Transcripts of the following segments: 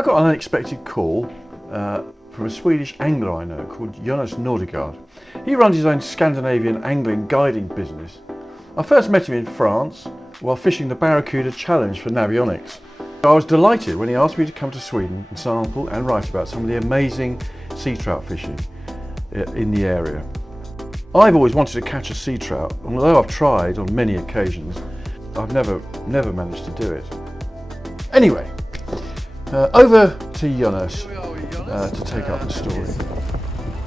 I got an unexpected call from a Swedish angler I know called Jonas Nordigårds. He runs his own Scandinavian angling guiding business. I first met him in France while fishing the Barracuda Challenge for Navionics. I was delighted when he asked me to come to Sweden and sample and write about some of the amazing sea trout fishing in the area. I've always wanted to catch a sea trout, and although I've tried on many occasions, I've never managed to do it. Anyway, over to Jonas to take up the story.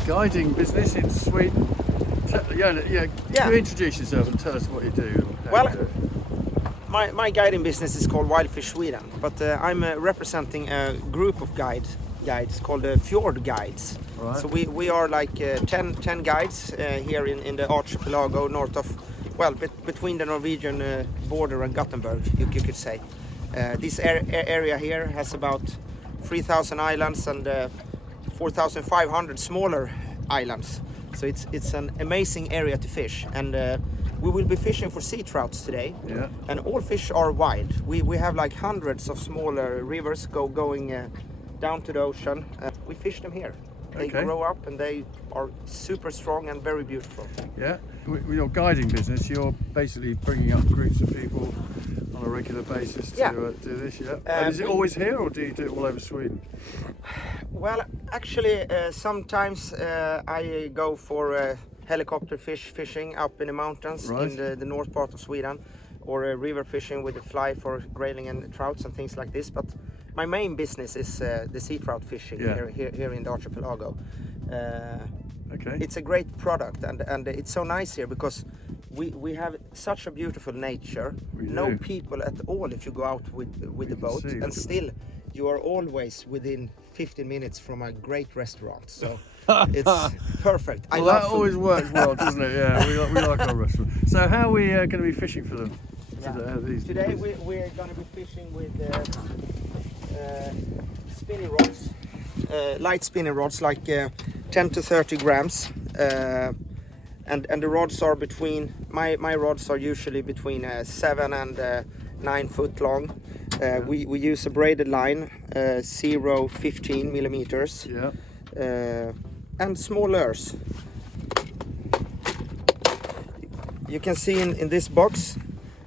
Guiding business in Sweden. You introduce yourself and tell us what you do. Well, my guiding business is called Wild Fish Sweden, but I'm representing a group of guides called Fjord Guides. Right. So we are like 10 guides here in the archipelago north of, well, between the Norwegian border and Gothenburg, you could say. This area here has about 3,000 islands and 4,500 smaller islands. So it's an amazing area to fish, and we will be fishing for sea trouts today. Yeah. And all fish are wild. We have like hundreds of smaller rivers going down to the ocean. We fish them here. They grow up and they are super strong and very beautiful. Yeah. With your guiding business, you're basically bringing up groups of people on a regular basis to do this. Yeah. And is it always here, or do you do it all over Sweden? Well, actually, sometimes I go for helicopter fishing up in the mountains in the north part of Sweden, or river fishing with the fly for grayling and trouts and things like this. But my main business is the sea trout fishing here in the archipelago. It's a great product, and it's so nice here because we have such a beautiful nature. No people at all if you go out with the boat, and still you are always within 15 minutes from a great restaurant. So it's perfect. Well, that always works well, doesn't it? Yeah, we like our restaurant. So how are we going to be fishing for them? Today we're going to be fishing with spinning rods, light spinning rods, like 10 to 30 grams. And the rods are between, my rods are usually between 7 and 9 foot long. We use a braided line, 0.15 millimeters. And small lures. You can see in this box,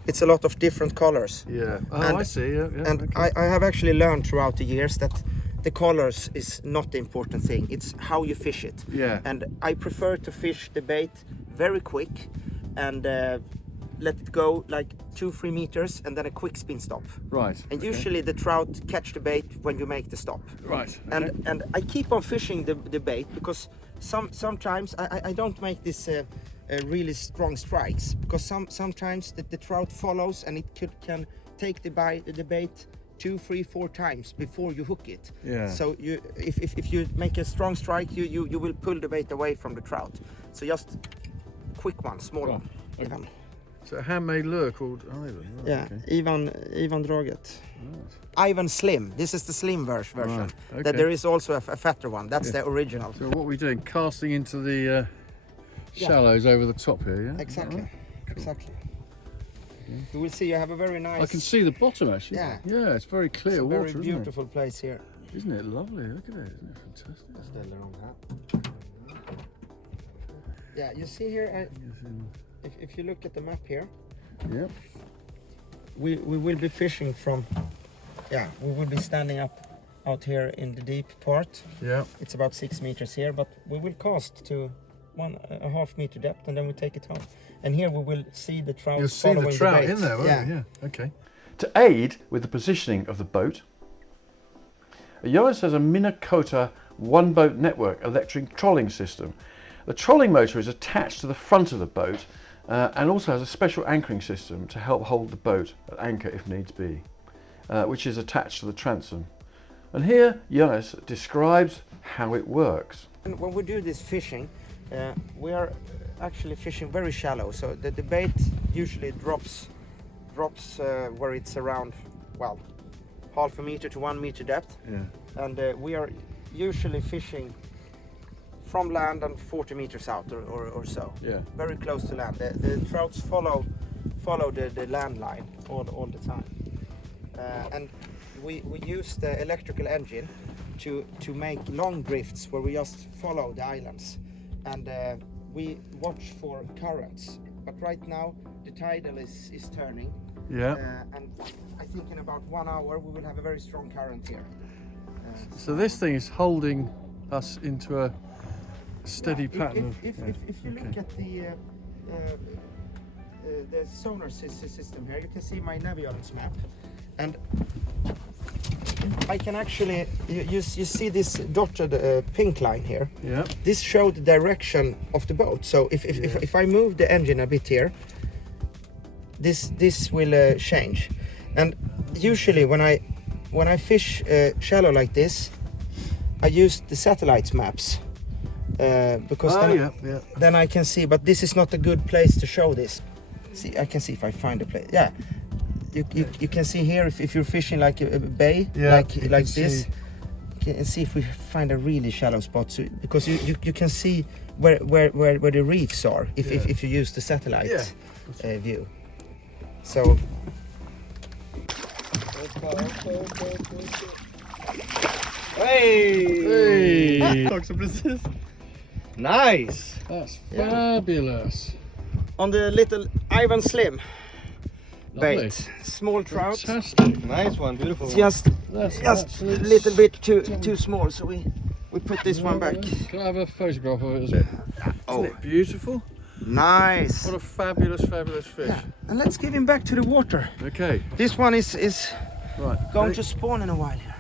it's a lot of different colors. Yeah. Oh, and, I see. Yeah. And I have actually learned throughout the years that the colors is not the important thing. It's how you fish it. Yeah. And I prefer to fish the bait very quick and let it go like 2-3 meters and then a quick spin stop. Right. And usually the trout catch the bait when you make the stop. Right. Okay. And I keep on fishing the bait because sometimes I don't make this really strong strikes, because sometimes the trout follows and it can take the bait 2, 3, 4 times before you hook it. Yeah. So if you make a strong strike, you will pull the bait away from the trout. So just quick one, small one. Okay. So a handmade lure called Ivan. Right, yeah, Ivan Draget. Right. Ivan Slim. This is the slim version. Right, okay. That there is also a fatter one. That's the original. So what are we doing? Casting into the shallows over the top here, yeah? Exactly. Right? Cool. Exactly. You will see you have a very nice... I can see the bottom actually. Yeah. Yeah, it's very clear water, It's a very beautiful place here. Isn't it lovely? Look at it, isn't it fantastic? Yeah, you see here, if you look at the map here, we will be fishing from, we will be standing up out here in the deep part. Yeah. It's about 6 meters here, but we will cast to 1.5 meter depth and then we take it home. And here we will see the trout. You'll see the trout in there, won't you? Yeah. Okay. To aid with the positioning of the boat, Jonas has a Minnesota one-boat network electric trolling system. The trolling motor is attached to the front of the boat and also has a special anchoring system to help hold the boat at anchor if needs be, which is attached to the transom. And here Jonas describes how it works. And when we do this fishing, we are actually fishing very shallow, so the bait usually drops where it's around, well, 0.5 meter to 1 meter depth. Yeah. And we are usually fishing from land and 40 meters out or so. Yeah. Very close to land. The trouts follow the land line all the time. And we use the electrical engine to make long drifts where we just follow the islands, and we watch for currents. But right now the tidal is turning. Yeah. And I think in about 1 hour we will have a very strong current here. So this thing is holding us into a steady pattern. If you look at the sonar system here, you can see my Navionics map, and I can actually, you see this dotted pink line here. Yeah. This shows the direction of the boat. So if I move the engine a bit here, this will change. And usually when I fish shallow like this, I use the satellite maps because then I can see. But this is not a good place to show this. See, I can see if I find a place. Yeah, you can see here if you're fishing like a bay, like this. You can see if we find a really shallow spot, so, because you can see where the reefs are if you use the satellite view. So. Hey! Nice! That's fabulous. On the little Ivan Slim Lovely. bait, small trout. Fantastic. Nice one, beautiful. Just That's a absolutely little bit too small, so we put this one back. Can I have a photograph of it as well? Oh, Isn't it beautiful? nice. What a fabulous fish. Yeah. And let's give him back to the water. Okay. This one is Right. going to spawn in a while here.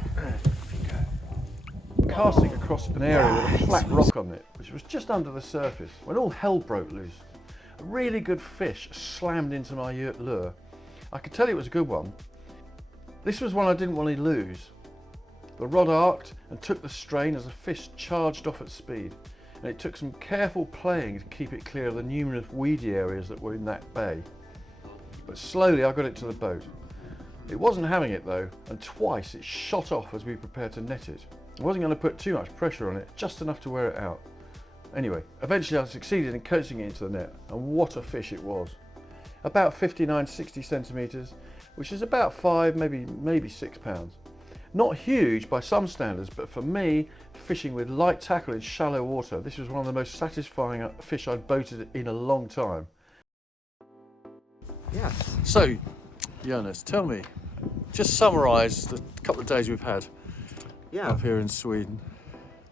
Casting across an area with a flat rock on it, which was just under the surface, when all hell broke loose. A really good fish slammed into my lure. I could tell you it was a good one. This was one I didn't want to lose. The rod arced and took the strain as the fish charged off at speed, and it took some careful playing to keep it clear of the numerous weedy areas that were in that bay. But slowly I got it to the boat. It wasn't having it though, and twice it shot off as we prepared to net it. I wasn't going to put too much pressure on it, just enough to wear it out. Anyway, eventually I succeeded in coaxing it into the net, and what a fish it was. About 59-60 centimetres, which is about 5, maybe 6 pounds. Not huge by some standards, but for me, fishing with light tackle in shallow water, this was one of the most satisfying fish I'd boated in a long time. Yes. So, Jonas, tell me, just summarise the couple of days we've had up here in Sweden.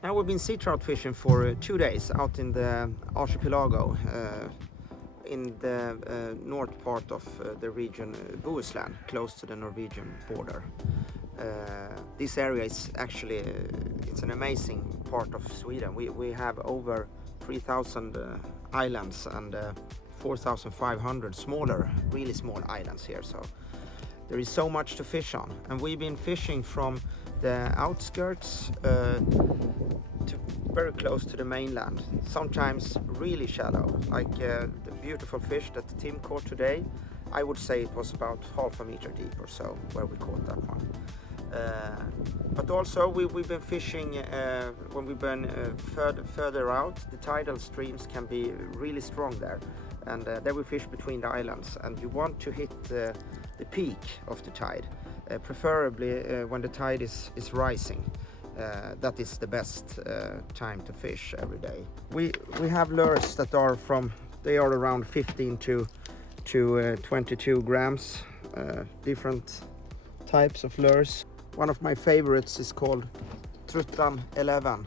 Now we've been sea trout fishing for 2 days out in the archipelago, in the north part of the region Bohuslän, close to the Norwegian border. This area is actually it's an amazing part of Sweden. We have over 3,000 islands and 4,500 smaller, really small islands here. So there is so much to fish on, and we've been fishing from the outskirts to very close to the mainland, sometimes really shallow, like the beautiful fish that Tim caught today. I would say it was about half a meter deep or so where we caught that one. But also we've been fishing when we've been further out. The tidal streams can be really strong there, and there we fish between the islands, and you want to hit the peak of the tide, preferably when the tide is rising. That is the best time to fish every day. We have lures that are around 15 to 22 grams, different types of lures. One of my favorites is called Truttan 11.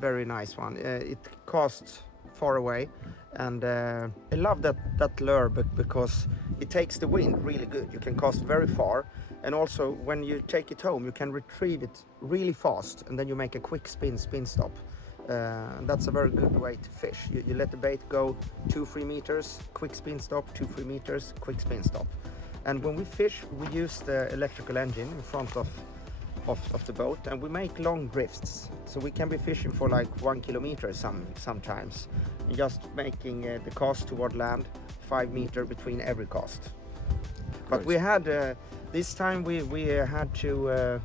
Very nice one. It casts far away, and I love that lure because it takes the wind really good. You can cast very far, and also when you take it home you can retrieve it really fast, and then you make a quick spin stop. That's a very good way to fish. You let the bait go 2-3 meters, quick spin stop, 2-3 meters, quick spin stop. And when we fish, we use the electrical engine in front of the boat, and we make long drifts. So we can be fishing for like 1 kilometer sometimes, just making the cast toward land 5 meters between every cast. But we had this time we had to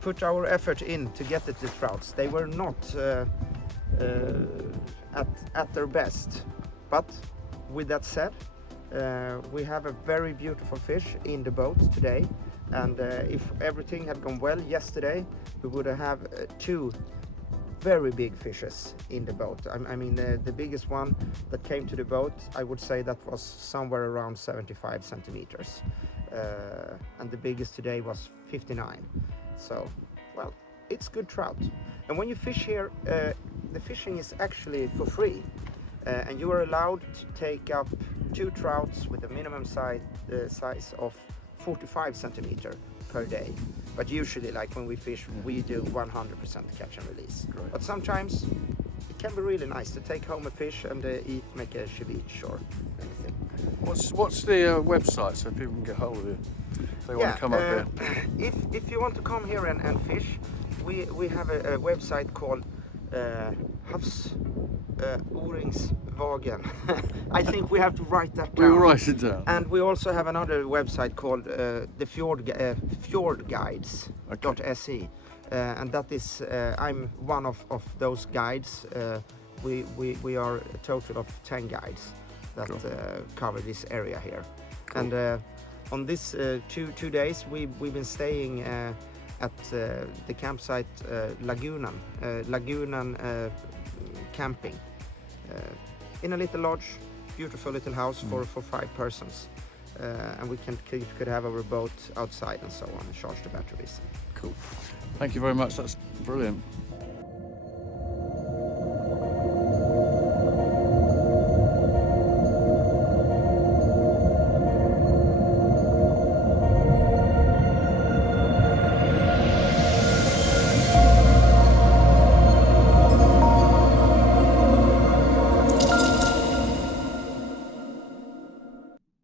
put our effort in to get the trouts. They were not at their best, but with that said, we have a very beautiful fish in the boat today, And if everything had gone well yesterday, we would have 2 very big fishes in the boat. I mean, the biggest one that came to the boat, I would say that was somewhere around 75 centimeters. And the biggest today was 59. So, well, it's good trout. And when you fish here, the fishing is actually for free. And you are allowed to take up 2 trouts with a minimum size of 45 centimeter per day. But usually, like when we fish, we do 100% catch and release. Great. But sometimes it can be really nice to take home a fish and eat, make a ceviche or anything. What's the website so people can get hold of you if they want to come up here? If you want to come here and fish, we have a website called Havsoringsvagen. I think we have to write that down. We will write it down. And we also have another website called the fjordguides.se. And that is, I'm one of those guides. We are a total of 10 guides that cover this area here. Cool. And on this 2 days, we've been staying at the campsite Lagunan camping in a little lodge, beautiful little house for 5 persons, and we could have our boat outside and so on and charge the batteries. Cool. Thank you very much. That's brilliant.